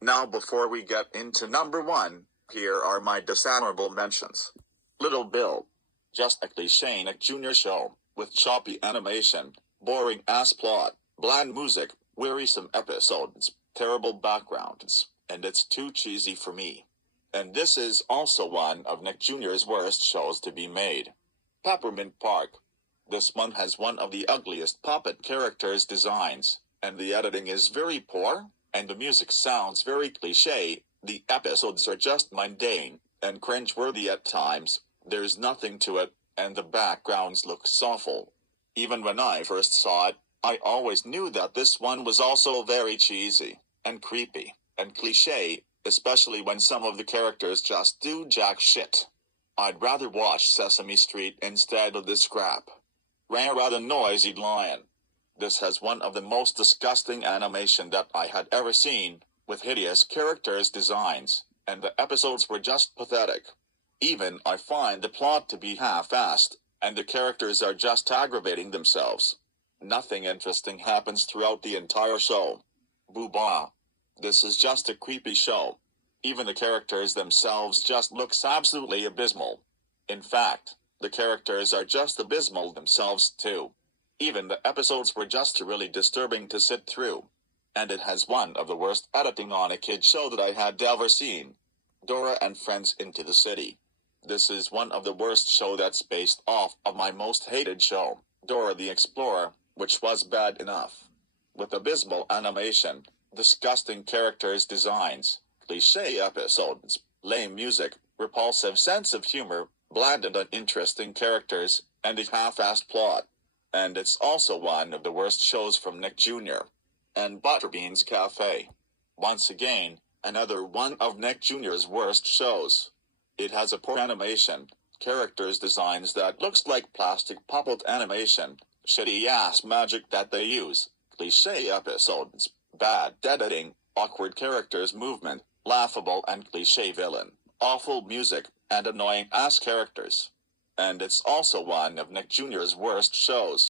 Now before we get into number 1, here are my dishonorable mentions. Little Bill. Just a cliche Nick Jr. show, with choppy animation, boring ass plot, bland music, wearisome episodes, terrible backgrounds, and it's too cheesy for me. And this is also one of Nick Jr.'s worst shows to be made. Peppermint Park. This one has one of the ugliest puppet characters designs, and the editing is very poor, and the music sounds very cliche. The episodes are just mundane, and cringeworthy at times. There's nothing to it, and the backgrounds look awful. Even when I first saw it, I always knew that this one was also very cheesy, and creepy, and cliche, especially when some of the characters just do jack shit. I'd rather watch Sesame Street instead of this crap. Rara the Noisy Lion. This has one of the most disgusting animation that I had ever seen, with hideous characters designs, and the episodes were just pathetic. Even I find the plot to be half-assed, and the characters are just aggravating themselves. Nothing interesting happens throughout the entire show. Boo-bah. This is just a creepy show. Even the characters themselves just looks absolutely abysmal. In fact, the characters are just abysmal themselves too. Even the episodes were just really disturbing to sit through. And it has one of the worst editing on a kid show that I had ever seen. Dora and Friends Into the City. This is one of the worst show that's based off of my most hated show, Dora the Explorer, which was bad enough. With abysmal animation, disgusting characters designs, cliche episodes, lame music, repulsive sense of humor, bland and uninteresting characters, and a half-assed plot. And it's also one of the worst shows from Nick Jr. and Butterbean's Cafe. Once again, another one of Nick Jr.'s worst shows. It has a poor animation, characters designs that looks like plastic puppet animation, shitty-ass magic that they use, cliche episodes, bad editing, awkward characters movement, laughable and cliche villain, awful music, and annoying-ass characters. And it's also one of Nick Jr.'s worst shows.